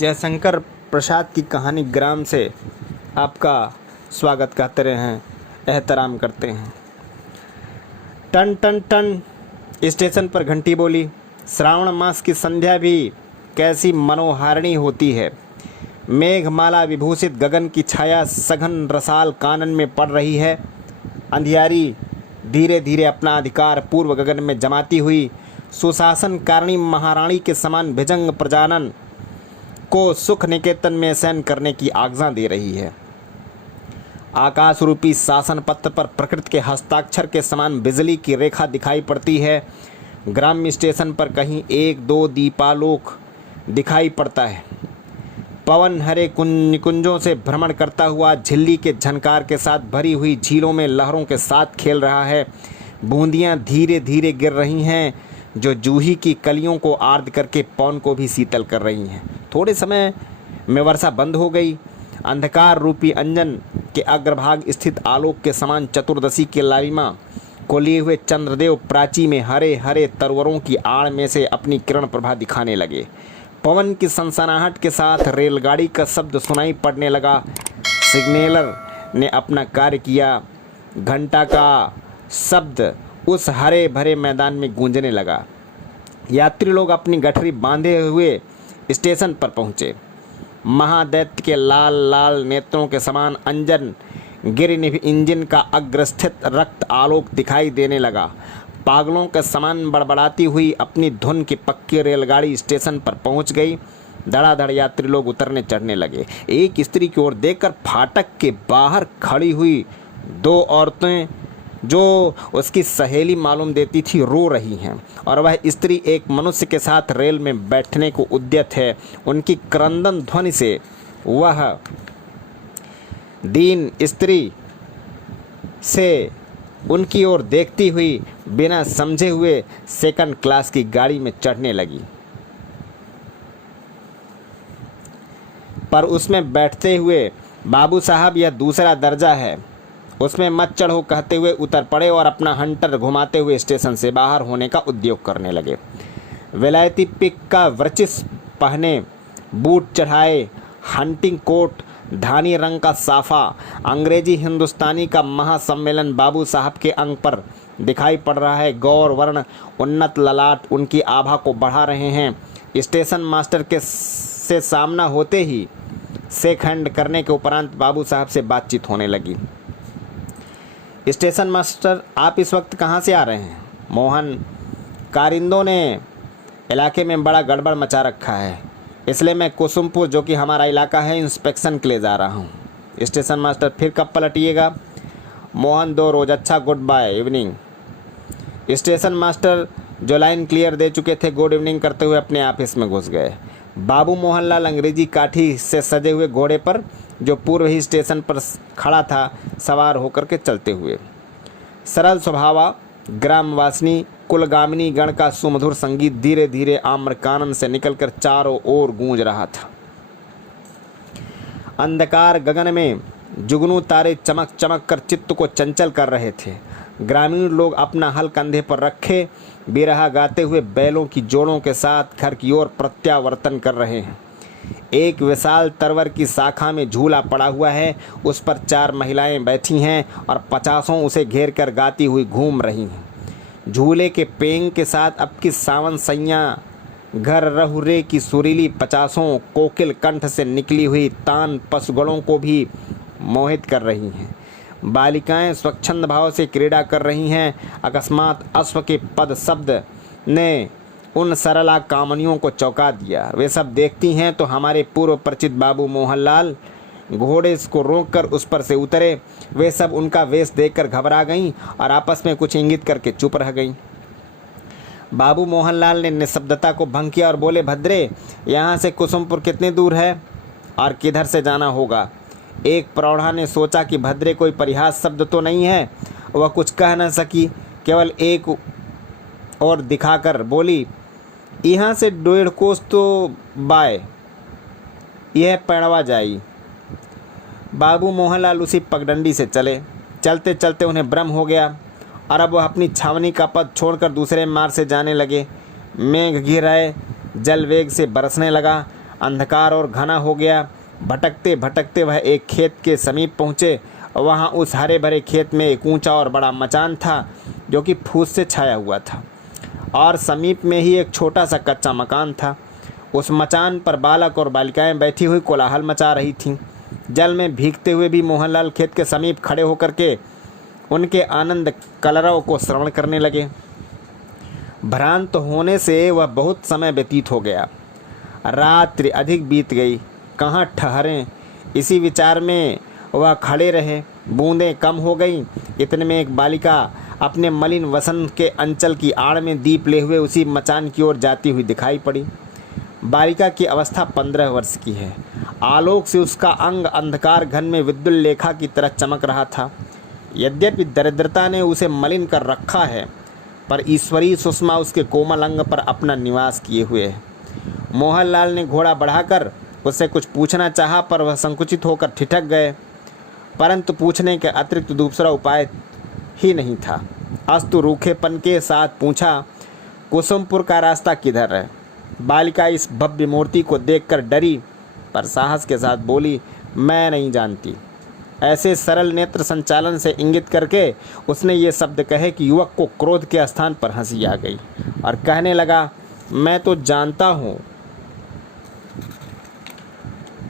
जयशंकर प्रसाद की कहानी ग्राम से आपका स्वागत कहते रहे हैं, एहतराम करते हैं। टन टन टन स्टेशन पर घंटी बोली। श्रावण मास की संध्या भी कैसी मनोहारिणी होती है। मेघमाला विभूषित गगन की छाया सघन रसाल कानन में पड़ रही है। अंधियारी धीरे धीरे अपना अधिकार पूर्व गगन में जमाती हुई सुशासन कारिणी महारानी के समान भिजंग प्रजानन को सुख निकेतन में शयन करने की आज्ञा दे रही है। आकाश रूपी शासन पत्र पर प्रकृति के हस्ताक्षर के समान बिजली की रेखा दिखाई पड़ती है। ग्राम्य स्टेशन पर कहीं एक दो दीपालोक दिखाई पड़ता है। पवन हरे कुंजों से भ्रमण करता हुआ झिल्ली के झनकार के साथ भरी हुई झीलों में लहरों के साथ खेल रहा है। बूंदियां धीरे धीरे गिर रही हैं जो जूही की कलियों को आर्द्र करके पवन को भी शीतल कर रही हैं। थोड़े समय में वर्षा बंद हो गई। अंधकार रूपी अंजन के अग्रभाग स्थित आलोक के समान चतुर्दशी के लालिमा को लिए हुए चंद्रदेव प्राची में हरे हरे तरवरों की आड़ में से अपनी किरण प्रभा दिखाने लगे। पवन की सनसनाहट के साथ रेलगाड़ी का शब्द सुनाई पड़ने लगा। सिग्नलर ने अपना कार्य किया। घंटा का शब्द उस हरे भरे मैदान में गूंजने लगा। यात्री लोग अपनी गठरी बांधे हुए स्टेशन पर पहुंचे। महादैत्य के लाल लाल नेत्रों के समान अंजन गिरिनिभ इंजन का अग्रस्थित रक्त आलोक दिखाई देने लगा। पागलों के समान बड़बड़ाती हुई अपनी धुन की पक्की रेलगाड़ी स्टेशन पर पहुंच गई। धड़ाधड़ यात्री लोग उतरने चढ़ने लगे। एक स्त्री की ओर देखकर फाटक के बाहर खड़ी हुई दो औरतें जो उसकी सहेली मालूम देती थी रो रही हैं, और वह स्त्री एक मनुष्य के साथ रेल में बैठने को उद्यत है। उनकी क्रंदन ध्वनि से वह दीन स्त्री से उनकी ओर देखती हुई बिना समझे हुए सेकंड क्लास की गाड़ी में चढ़ने लगी। पर उसमें बैठते हुए बाबू साहब यह दूसरा दर्जा है, उसमें मत चढ़ो कहते हुए उतर पड़े और अपना हंटर घुमाते हुए स्टेशन से बाहर होने का उद्योग करने लगे। विलायती पिक का वर्चिस पहने, बूट चढ़ाए, हंटिंग कोट, धानी रंग का साफा, अंग्रेजी हिंदुस्तानी का महासम्मेलन बाबू साहब के अंग पर दिखाई पड़ रहा है। गौर वर्ण उन्नत ललाट उनकी आभा को बढ़ा रहे हैं। स्टेशन मास्टर के से सामना होते ही शेक हैंड करने के उपरांत बाबू साहब से बातचीत होने लगी। स्टेशन मास्टर, आप इस वक्त कहाँ से आ रहे हैं? मोहन, कारिंदों ने इलाके में बड़ा गड़बड़ मचा रखा है, इसलिए मैं कुसुमपुर जो कि हमारा इलाका है इंस्पेक्शन के लिए जा रहा हूँ। स्टेशन मास्टर, फिर कब पलटिएगा? मोहन, 2 रोज। अच्छा, good bye, evening. Station master जो लाइन क्लियर दे चुके थे गुड इवनिंग करते हुए अपने ऑफिस में घुस गए। बाबू मोहनलाल अंग्रेजी काठी से सजे हुए घोड़े पर जो पूर्व ही स्टेशन पर खड़ा था सवार होकर के चलते हुए। सरल स्वभावा ग्रामवासिनी कुलगामिनी गण का सुमधुर संगीत धीरे धीरे आम्रकानन से निकलकर चारों ओर गूंज रहा था। अंधकार गगन में जुगनू तारे चमक चमक कर चित्त को चंचल कर रहे थे। ग्रामीण लोग अपना हल कंधे पर रखे बिरहा गाते हुए बैलों की जोड़ों के साथ घर की ओर प्रत्यावर्तन कर रहे हैं। एक विशाल तरवर की शाखा में झूला पड़ा हुआ है, उस पर 4 महिलाएं बैठी हैं और 50 उसे घेर कर गाती हुई घूम रही हैं। झूले के पेंग के साथ अब की सावन सैया घर रहुरे की सुरीली 50 कोकिल कंठ से निकली हुई तान पशुगणों को भी मोहित कर रही हैं। बालिकाएं स्वच्छंद भाव से क्रीड़ा कर रही हैं। अकस्मात अश्व के पद शब्द ने उन सरला कामनियों को चौंका दिया। वे सब देखती हैं तो हमारे पूर्व परिचित बाबू मोहनलाल घोड़े को रोककर उस पर से उतरे। वे सब उनका वेश देखकर घबरा गईं और आपस में कुछ इंगित करके चुप रह गईं। बाबू मोहनलाल ने निशब्दता को भंग किया और बोले, भद्रे, यहाँ से कुसुमपुर कितनी दूर है और किधर से जाना होगा? एक प्रौढ़ा ने सोचा कि भद्रे कोई परिहास शब्द तो नहीं है। वह कुछ कह न सकी, केवल एक और दिखाकर बोली, यहाँ से 1.5 कोस तो बाय, यह पैड़वा जाई। बाबू मोहनलाल उसी पगडंडी से चले। चलते चलते उन्हें भ्रम हो गया और अब वह अपनी छावनी का पद छोड़कर दूसरे मार्ग से जाने लगे। मेघ घिर आए, जल वेग से बरसने लगा। अंधकार और घना हो गया। भटकते भटकते वह एक खेत के समीप पहुँचे। वहाँ उस हरे भरे खेत में एक ऊंचा और बड़ा मचान था जो कि फूस से छाया हुआ था, और समीप में ही एक छोटा सा कच्चा मकान था। उस मचान पर बालक और बालिकाएं बैठी हुई कोलाहल मचा रही थीं। जल में भीगते हुए भी मोहनलाल खेत के समीप खड़े होकर के उनके आनंद कलरव को श्रवण करने लगे। भ्रांत होने से वह बहुत समय व्यतीत हो गया। रात्रि अधिक बीत गई, कहाँ ठहरें, इसी विचार में वह खड़े रहे। बूंदें कम हो गईं। इतने में एक बालिका अपने मलिन वसन के अंचल की आड़ में दीप ले हुए उसी मचान की ओर जाती हुई दिखाई पड़ी। बालिका की अवस्था 15 वर्ष की है। आलोक से उसका अंग अंधकार घन में विद्युल लेखा की तरह चमक रहा था। यद्यपि दरिद्रता ने उसे मलिन कर रखा है, पर ईश्वरीय सुषमा उसके कोमल अंग पर अपना निवास किए हुए है। मोहनलाल ने घोड़ा बढ़ाकर उससे कुछ पूछना चाहा, पर वह संकुचित होकर ठिठक गए। परंतु पूछने के अतिरिक्त दूसरा उपाय ही नहीं था। अस्तु रूखेपन के साथ पूछा, कुसुमपुर का रास्ता किधर है? बालिका इस भव्य मूर्ति को देखकर डरी, पर साहस के साथ बोली, मैं नहीं जानती। ऐसे सरल नेत्र संचालन से इंगित करके उसने ये शब्द कहे कि युवक को क्रोध के स्थान पर हंसी आ गई और कहने लगा, मैं तो जानता हूँ,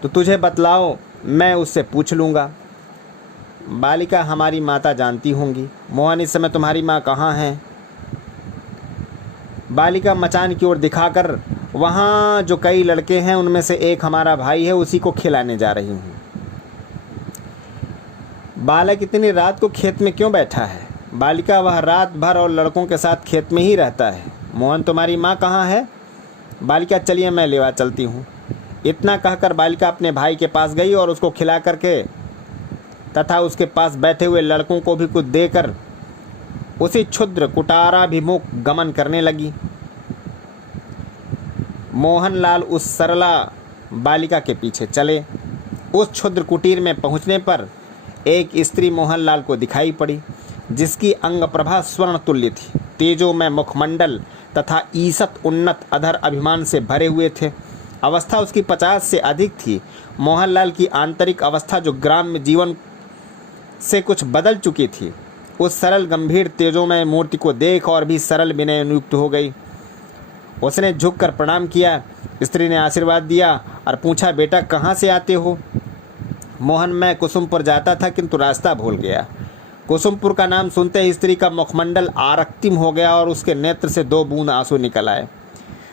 तो तुझे बतलाओ, मैं उससे पूछ लूँगा। बालिका, हमारी माता जानती होंगी। मोहन, इस समय तुम्हारी माँ कहाँ है? बालिका मचान की ओर दिखाकर, वहाँ जो कई लड़के हैं उनमें से एक हमारा भाई है, उसी को खिलाने जा रही हूँ। बालक, इतनी रात को खेत में क्यों बैठा है? बालिका, वह रात भर और लड़कों के साथ खेत में ही रहता है। मोहन, तुम्हारी माँ कहाँ है? बालिका, चलिए मैं लेवा चलती हूँ। इतना कहकर बालिका अपने भाई के पास गई और उसको खिला करके तथा उसके पास बैठे हुए लड़कों को भी कुछ देकर उसी क्षुद्र कुटाराभिमुख गमन करने लगी। मोहनलाल उस सरला बालिका के पीछे चले। उस क्षुद्र कुटीर में पहुंचने पर एक स्त्री मोहनलाल को दिखाई पड़ी, जिसकी अंग प्रभा स्वर्ण तुल्य थी। तेजोमय मुखमंडल तथा ईसत उन्नत अधर अभिमान से भरे हुए थे। अवस्था उसकी 50 से अधिक थी। मोहनलाल की आंतरिक अवस्था, जो ग्राम्य जीवन से कुछ बदल चुकी थी, उस सरल गंभीर तेजोमय मूर्ति को देख और भी सरल विनय नियुक्त हो गई। उसने झुककर प्रणाम किया। स्त्री ने आशीर्वाद दिया और पूछा, बेटा कहाँ से आते हो? मोहन, मैं कुसुमपुर जाता था, किंतु रास्ता भूल गया। कुसुमपुर का नाम सुनते ही स्त्री का मुखमंडल आरक्तिम हो गया और उसके नेत्र से 2 बूंद आंसू निकल आए।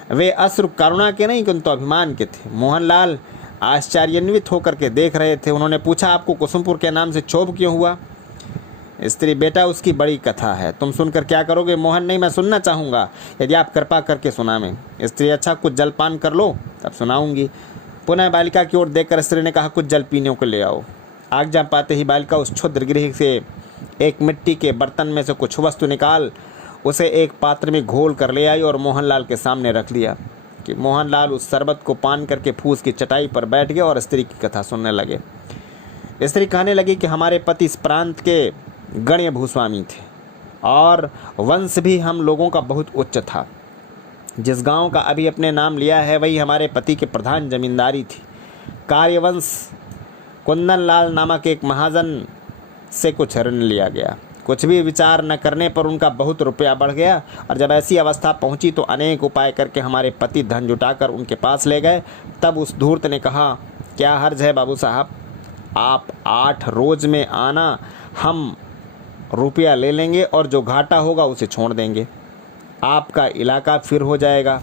वे अश्रु करुणा के नहीं, किंतु अभिमान के थे। मोहनलाल आश्चर्यान्वित होकर के देख रहे थे। उन्होंने पूछा, आपको कुसुमपुर के नाम से क्षोभ क्यों हुआ? स्त्री, बेटा उसकी बड़ी कथा है, तुम सुनकर क्या करोगे? मोहन, नहीं, मैं सुनना चाहूँगा, यदि आप कृपा करके सुनावें। स्त्री, अच्छा कुछ जलपान कर लो, तब सुनाऊंगी। पुनः बालिका की ओर देखकर स्त्री ने कहा, कुछ जल पीने को ले आओ। आज्ञा पाते ही बालिका उस क्षुद्र गृह से एक मिट्टी के बर्तन में से कुछ वस्तु निकाल उसे एक पात्र में घोल कर ले आई और मोहनलाल के सामने रख दिया। कि मोहनलाल उस शरबत को पान करके फूस की चटाई पर बैठ गए और स्त्री की कथा सुनने लगे। स्त्री कहने लगी कि हमारे पति इस प्रांत के गण्य भूस्वामी थे और वंश भी हम लोगों का बहुत उच्च था। जिस गांव का अभी अपने नाम लिया है, वही हमारे पति के प्रधान जमींदारी थी। कार्यवंश कुंदन लाल नामक एक महाजन से कुछ ऋण लिया गया। कुछ भी विचार न करने पर उनका बहुत रुपया बढ़ गया और जब ऐसी अवस्था पहुंची तो अनेक उपाय करके हमारे पति धन जुटाकर उनके पास ले गए। तब उस धूर्त ने कहा, क्या हर्ज है बाबू साहब, आप 8 रोज में आना, हम रुपया ले लेंगे और जो घाटा होगा उसे छोड़ देंगे, आपका इलाका फिर हो जाएगा।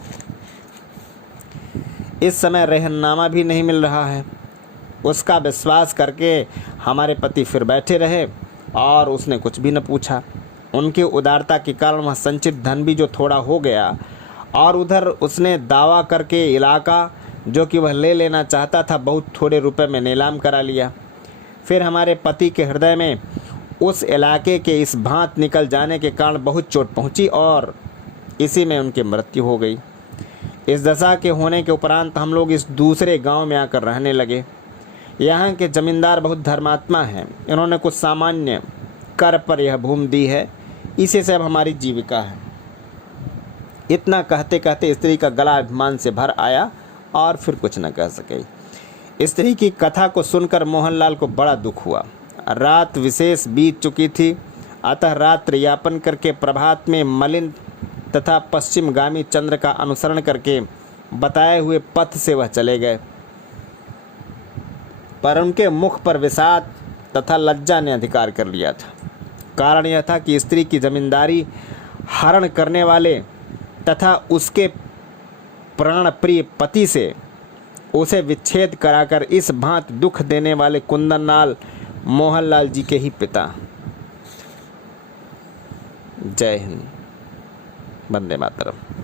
इस समय रहननामा भी नहीं मिल रहा है। उसका विश्वास करके हमारे पति फिर बैठे रहे और उसने कुछ भी न पूछा। उनकी उदारता के कारण वह संचित धन भी जो थोड़ा हो गया और उधर उसने दावा करके इलाका जो कि वह ले लेना चाहता था बहुत थोड़े रुपए में नीलाम करा लिया। फिर हमारे पति के हृदय में उस इलाके के इस भांत निकल जाने के कारण बहुत चोट पहुंची और इसी में उनकी मृत्यु हो गई। इस दशा के होने के उपरांत हम लोग इस दूसरे गांव में आकर रहने लगे। यहाँ के जमींदार बहुत धर्मात्मा हैं। इन्होंने कुछ सामान्य कर पर यह भूमि दी है, इसी से अब हमारी जीविका है। इतना कहते कहते स्त्री का गला अभिमान से भर आया और फिर कुछ न कह सके। स्त्री की कथा को सुनकर मोहनलाल को बड़ा दुख हुआ। रात विशेष बीत चुकी थी, अतः रात्रि यापन करके प्रभात में मलिन तथा पश्चिमगामी चंद्र का अनुसरण करके बताए हुए पथ से वह चले गए। पर उनके मुख पर विषाद तथा लज्जा ने अधिकार कर लिया था। कारण यह था कि स्त्री की जमींदारी हरण करने वाले तथा उसके प्राण प्रिय पति से उसे विच्छेद कराकर इस भांति दुख देने वाले कुंदनलाल मोहनलाल जी के ही पिता। जय हिंद, वंदे मातरम।